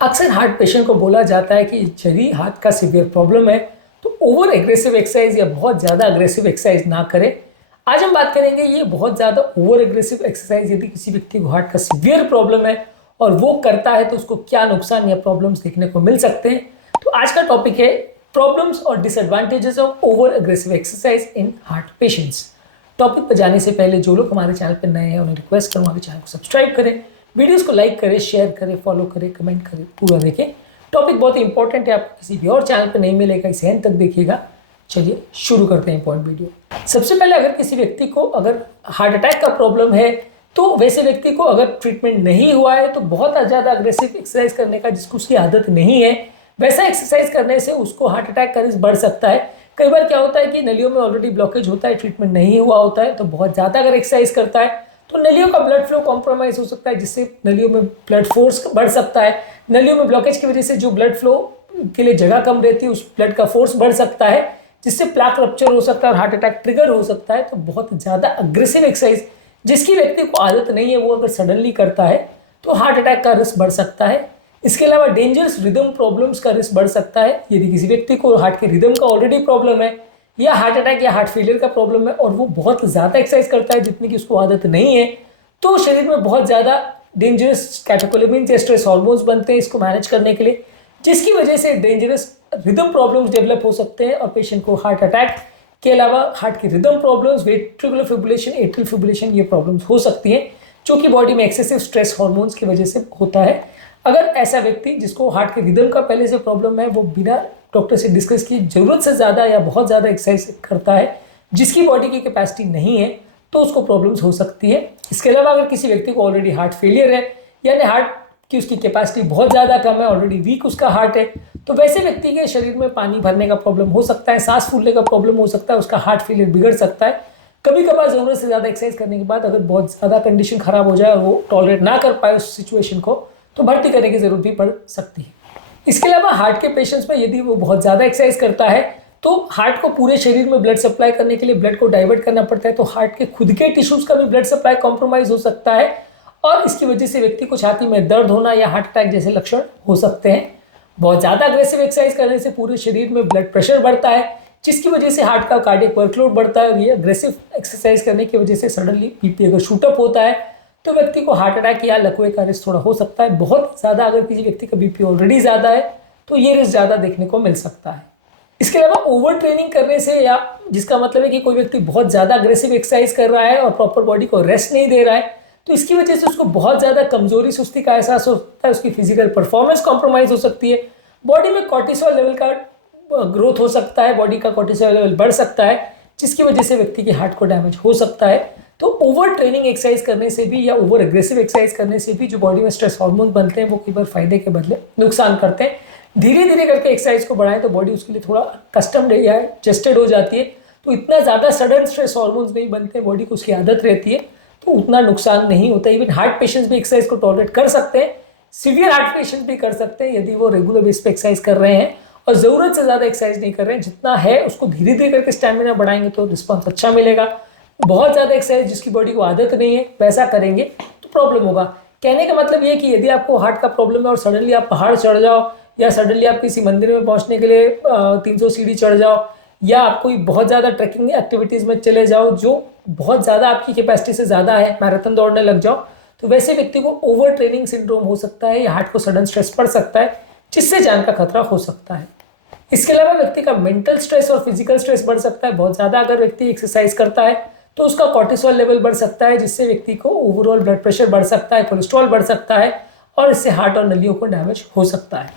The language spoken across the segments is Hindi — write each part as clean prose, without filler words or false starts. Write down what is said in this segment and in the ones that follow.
अक्सर हार्ट पेशेंट को बोला जाता है कि यदि हार्ट का सीवियर प्रॉब्लम है तो ओवर एग्रेसिव एक्सरसाइज या बहुत ज़्यादा अग्रेसिव एक्सरसाइज ना करें। आज हम बात करेंगे ये बहुत ज़्यादा ओवर एग्रेसिव एक्सरसाइज यदि किसी व्यक्ति को हार्ट का सीवियर प्रॉब्लम है और वो करता है तो उसको क्या नुकसान या प्रॉब्लम्स देखने को मिल सकते हैं। तो आज का टॉपिक है प्रॉब्लम्स और disadvantages of over aggressive exercise in heart patients. Topic पर जाने से पहले जो लोग हमारे चैनल पर नए हैं उन्हें रिक्वेस्ट करूँ हमारे चैनल को सब्सक्राइब करें, वीडियोस को लाइक करें, शेयर करें, फॉलो करें, कमेंट करें, पूरा देखें। टॉपिक बहुत इंपॉर्टेंट है, आपको किसी भी और चैनल पर नहीं मिलेगा, इसे एंड तक देखिएगा। चलिए शुरू करते हैं पॉइंट वीडियो। सबसे पहले अगर किसी व्यक्ति को अगर हार्ट अटैक का प्रॉब्लम है तो वैसे व्यक्ति को अगर ट्रीटमेंट नहीं हुआ है तो बहुत ज़्यादा अग्रेसिव एक्सरसाइज करने का जिसको उसकी आदत नहीं है वैसा एक्सरसाइज करने से उसको हार्ट अटैक का रिस्क बढ़ सकता है। कई बार क्या होता है कि नलियों में ऑलरेडी ब्लॉकेज होता है, ट्रीटमेंट नहीं हुआ होता है, तो बहुत ज़्यादा अगर एक्सरसाइज करता है तो नलियों का ब्लड फ्लो कॉम्प्रोमाइज हो सकता है जिससे नलियों में ब्लड फोर्स बढ़ सकता है। नलियों में ब्लॉकेज की वजह से जो ब्लड फ्लो के लिए जगह कम रहती है उस ब्लड का फोर्स बढ़ सकता है जिससे प्लाक रप्चर हो सकता है और हार्ट अटैक ट्रिगर हो सकता है। तो बहुत ज़्यादा अग्रेसिव एक्सरसाइज जिसकी व्यक्ति को आदत नहीं है वो अगर सडनली करता है तो हार्ट अटैक का रिस्क बढ़ सकता है। इसके अलावा डेंजरस रिदम प्रॉब्लम्स का रिस्क बढ़ सकता है। यदि किसी व्यक्ति को हार्ट के रिदम का ऑलरेडी प्रॉब्लम है या हार्ट अटैक या हार्ट फेलियर का प्रॉब्लम है और वो बहुत ज़्यादा एक्सरसाइज करता है जितनी की उसको आदत नहीं है तो शरीर में बहुत ज़्यादा डेंजरस कैटेकोलेमिन्स या स्ट्रेस हार्मोन्स बनते हैं इसको मैनेज करने के लिए, जिसकी वजह से डेंजरस रिदम प्रॉब्लम्स डेवलप हो सकते हैं और पेशेंट को हार्ट अटैक के अलावा हार्ट की rhythm problems, ventricular fibrillation, atrial fibrillation ये प्रॉब्लम्स हो सकती हैं जो कि बॉडी में एक्सेसिव स्ट्रेस हार्मोन्स की वजह से होता है। अगर ऐसा व्यक्ति जिसको हार्ट के रिदम का पहले से प्रॉब्लम है वो बिना डॉक्टर से डिस्कस किए ज़रूरत से ज़्यादा या बहुत ज़्यादा एक्सरसाइज करता है जिसकी बॉडी की कैपेसिटी नहीं है तो उसको प्रॉब्लम्स हो सकती है। इसके अलावा अगर किसी व्यक्ति को ऑलरेडी हार्ट फेलियर है यानी हार्ट की उसकी कैपेसिटी बहुत ज़्यादा कम है, ऑलरेडी वीक उसका हार्ट है, तो वैसे व्यक्ति के शरीर में पानी भरने का प्रॉब्लम हो सकता है, सांस फूलने का प्रॉब्लम हो सकता है, उसका हार्ट फेलियर बिगड़ सकता है। कभी कभार ज़रूरत से ज़्यादा एक्सरसाइज करने के बाद अगर बहुत ज़्यादा कंडीशन खराब हो जाए और वो टॉलरेट ना कर पाए उस सिचुएशन को तो भर्ती करने की जरूरत भी पड़ सकती है। इसके अलावा हार्ट के पेशेंट्स में यदि वो बहुत ज़्यादा एक्सरसाइज करता है तो हार्ट को पूरे शरीर में ब्लड सप्लाई करने के लिए ब्लड को डाइवर्ट करना पड़ता है, तो हार्ट के खुद के टिश्यूज़ का भी ब्लड सप्लाई कॉम्प्रोमाइज़ हो सकता है और इसकी वजह से व्यक्ति को छाती में दर्द होना या हार्ट अटैक जैसे लक्षण हो सकते हैं। बहुत ज़्यादा अग्रेसिव एक्सरसाइज करने से पूरे शरीर में ब्लड प्रेशर बढ़ता है जिसकी वजह से हार्ट का कार्डियक वर्कलोड बढ़ता है और ये अग्रेसिव एक्सरसाइज करने की वजह से सडनली बीपी अगर शूटअप होता है तो व्यक्ति को हार्ट अटैक या लकवे का रिस्क थोड़ा हो सकता है। बहुत ज़्यादा अगर किसी व्यक्ति का बीपी ऑलरेडी ज़्यादा है तो ये रिस्क ज़्यादा देखने को मिल सकता है। इसके अलावा ओवर ट्रेनिंग करने से या जिसका मतलब है कि कोई व्यक्ति बहुत ज़्यादा अग्रेसिव एक्सरसाइज कर रहा है और प्रॉपर बॉडी को रेस्ट नहीं दे रहा है तो इसकी वजह से उसको बहुत ज़्यादा कमजोरी सुस्ती का एहसास होता है, उसकी फिजिकल परफॉर्मेंस कॉम्प्रोमाइज़ हो सकती है, बॉडी में कॉर्टिसोल लेवल का ग्रोथ हो सकता है, बॉडी का कॉर्टिसोल लेवल बढ़ सकता है जिसकी वजह से व्यक्ति के हार्ट को डैमेज हो सकता है। तो ओवर ट्रेनिंग एक्सरसाइज करने से भी या ओवर एग्रेसिव एक्सरसाइज करने से भी जो बॉडी में स्ट्रेस हार्मोन बनते हैं वो कई बार फायदे के बदले नुकसान करते हैं। धीरे धीरे करके एक्सरसाइज को बढ़ाएं तो बॉडी उसके लिए थोड़ा कस्टम्ड या एडजस्टेड हो जाती है, तो इतना ज़्यादा सडन स्ट्रेस हार्मोन्स नहीं बनते हैं, बॉडी को उसकी आदत रहती है तो उतना नुकसान नहीं होता। इवन हार्ट पेशेंट्स भी एक्सरसाइज को टॉलरेट कर सकते हैं, सीवियर हार्ट पेशेंट्स भी कर सकते हैं यदि वो रेगुलर बेस पे एक्सरसाइज कर रहे हैं और ज़रूरत से ज़्यादा एक्सरसाइज नहीं कर रहे हैं। जितना है उसको धीरे धीरे करके स्टैमिना बढ़ाएंगे तो रिस्पॉन्स अच्छा मिलेगा। बहुत ज़्यादा एक्सरसाइज जिसकी बॉडी को आदत नहीं है वैसा करेंगे तो प्रॉब्लम होगा। कहने का मतलब ये कि यदि आपको हार्ट का प्रॉब्लम है और सडनली आप पहाड़ चढ़ जाओ या सडनली आप किसी मंदिर में पहुंचने के लिए 300 सीढ़ी चढ़ जाओ या आप कोई बहुत ज़्यादा ट्रैकिंग एक्टिविटीज़ में चले जाओ जो बहुत ज़्यादा आपकी कैपेसिटी से ज़्यादा है, मैराथन दौड़ने लग जाओ, तो वैसे व्यक्ति को ओवर ट्रेनिंग सिंड्रोम हो सकता है या हार्ट को सडन स्ट्रेस पड़ सकता है जिससे जान का खतरा हो सकता है। इसके अलावा व्यक्ति का मेंटल स्ट्रेस और फिजिकल स्ट्रेस बढ़ सकता है। बहुत ज़्यादा अगर व्यक्ति एक्सरसाइज करता है तो उसका कॉर्टिसोल लेवल बढ़ सकता है जिससे व्यक्ति को ओवरऑल ब्लड प्रेशर बढ़ सकता है, कोलेस्ट्रॉल बढ़ सकता है और इससे हार्ट और नलियों को डैमेज हो सकता है।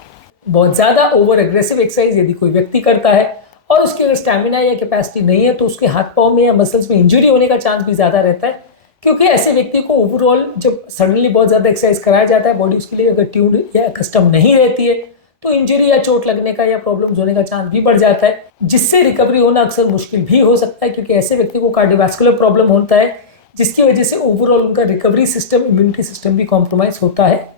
बहुत ज़्यादा ओवर एग्रेसिव एक्सरसाइज यदि कोई व्यक्ति करता है और उसकी अगर स्टैमिना या कैपेसिटी नहीं है तो उसके हाथ पाँव में या मसल्स में इंजरी होने का चांस भी ज़्यादा रहता है, क्योंकि ऐसे व्यक्ति को ओवरऑल जब सडनली बहुत ज़्यादा एक्सरसाइज कराया जाता है बॉडी उसके लिए अगर ट्यून्ड या कस्टम नहीं रहती है तो इंजरी या चोट लगने का या प्रॉब्लम्स होने का चांस भी बढ़ जाता है जिससे रिकवरी होना अक्सर मुश्किल भी हो सकता है, क्योंकि ऐसे व्यक्ति को कार्डियोवैस्कुलर प्रॉब्लम होता है जिसकी वजह से ओवरऑल उनका रिकवरी सिस्टम, इम्यूनिटी सिस्टम भी कॉम्प्रोमाइज होता है।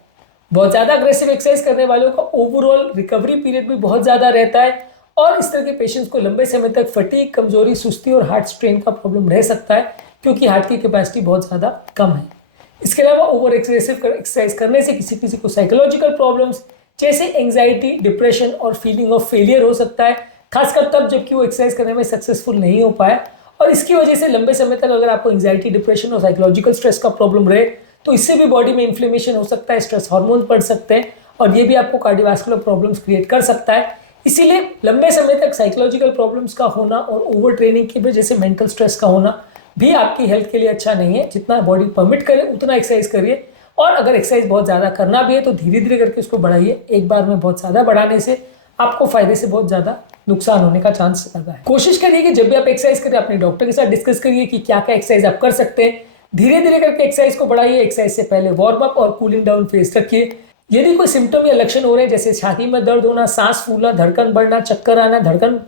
बहुत ज़्यादा अग्रेसिव एक्सरसाइज करने वालों का ओवरऑल रिकवरी पीरियड भी बहुत ज़्यादा रहता है और इस तरह के पेशेंट्स को लंबे समय तक फटीग, कमजोरी, सुस्ती और हार्ट स्ट्रेन का प्रॉब्लम रह सकता है क्योंकि हार्ट की कैपेसिटी बहुत ज़्यादा कम है। इसके अलावा ओवर एक्सरेसिव एक्सरसाइज करने से किसी किसी को साइकोलॉजिकल प्रॉब्लम्स जैसे एंजाइटी, डिप्रेशन और फीलिंग ऑफ फेलियर हो सकता है, खासकर तब जबकि वो एक्सरसाइज करने में सक्सेसफुल नहीं हो पाए। और इसकी वजह से लंबे समय तक अगर आपको एंजाइटी, डिप्रेशन और साइकोलॉजिकल स्ट्रेस का प्रॉब्लम रहे तो इससे भी बॉडी में इन्फ्लेमेशन हो सकता है, स्ट्रेस हार्मोन बढ़ सकते हैं और ये भी आपको कार्डियोवास्कुलर प्रॉब्लम्स क्रिएट कर सकता है। इसीलिए लंबे समय तक साइकोलॉजिकल प्रॉब्लम्स का होना और ओवर ट्रेनिंग की वजह से मेंटल स्ट्रेस का होना भी आपकी हेल्थ के लिए अच्छा नहीं है। जितना बॉडी परमिट करे उतना एक्सरसाइज करिए, और अगर एक्सरसाइज बहुत ज़्यादा करना भी है तो धीरे धीरे करके उसको बढ़ाइए। एक बार में बहुत ज़्यादा बढ़ाने से आपको फायदे से बहुत ज़्यादा नुकसान होने का चांस ज़्यादा है। कोशिश करिए कि जब भी आप एक्सरसाइज करें अपने डॉक्टर के साथ डिस्कस करिए कि क्या क्या एक्सरसाइज आप कर सकते हैं। धीरे धीरे करके एक्सरसाइज को बढ़ाइए। एक्सरसाइज से पहले वार्म अप और कूलिंग डाउन फेज रखिए। यदि कोई सिम्टम या लक्षण हो रहे हैं जैसे छाती में दर्द होना, सांस फूलना, धड़कन बढ़ना, चक्कर आना, धड़कन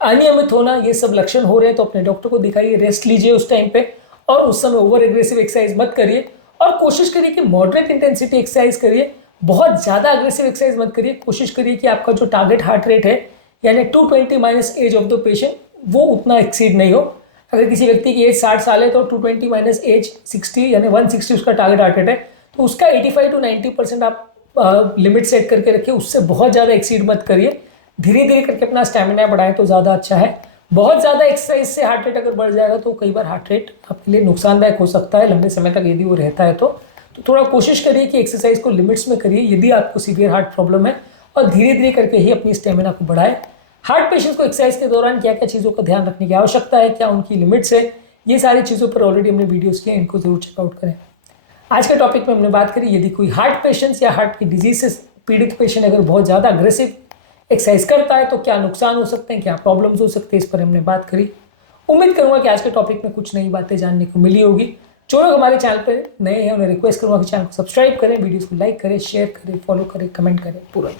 अनियमित होना, ये सब लक्षण हो रहे हैं तो अपने डॉक्टर को दिखाइए, रेस्ट लीजिए उस टाइम पे, और उस समय ओवर एग्रेसिव एक्सरसाइज मत करिए। और कोशिश करिए कि मॉडरेट इंटेंसिटी एक्सरसाइज करिए, बहुत ज़्यादा अग्रेसिव एक्सरसाइज मत करिए। कोशिश करिए कि आपका जो टारगेट हार्ट रेट है यानी 220 minus age of the patient वो उतना एक्सीड नहीं हो। अगर किसी व्यक्ति की एज 60 साल है तो 220 माइनस एज 60 यानी 160 उसका टारगेट हार्ट रेट है, तो उसका 85 to 90% आप लिमिट सेट करके रखिए। उससे बहुत ज़्यादा एक्सीड मत करिए। धीरे धीरे करके अपना स्टैमिना बढ़ाएं तो ज़्यादा अच्छा है। बहुत ज़्यादा एक्सरसाइज से हार्ट रेट अगर बढ़ जाएगा तो कई बार हार्ट रेट आपके लिए नुकसानदायक हो सकता है लंबे समय तक यदि वो रहता है तो थोड़ा कोशिश करिए कि एक्सरसाइज को लिमिट्स में करिए यदि आपको सीवियर हार्ट प्रॉब्लम है, और धीरे धीरे करके ही अपनी स्टेमिना को बढ़ाएं। हार्ट पेशेंट्स को एक्सरसाइज के दौरान क्या क्या चीज़ों का ध्यान रखने की आवश्यकता है, क्या उनकी लिमिट्स है, ये सारी चीज़ों पर ऑलरेडी हमने वीडियोज़ किए, इनको जरूर चेकआउट करें। आज के टॉपिक में हमने बात करी यदि कोई हार्ट पेशेंट्स या हार्ट की डिजीज से पीड़ित पेशेंट अगर बहुत ज़्यादा अग्रेसिव एक्सरसाइज करता है तो क्या नुकसान हो सकते हैं, क्या प्रॉब्लम्स हो सकते हैं, इस पर हमने बात करी। उम्मीद करूंगा कि आज के टॉपिक में कुछ नई बातें जानने को मिली होगी। जो लोग हमारे चैनल पर नए हैं उन्हें रिक्वेस्ट करूंगा कि चैनल को सब्सक्राइब करें, वीडियोस को लाइक करें, शेयर करें, फॉलो करें, कमेंट करें पूरा।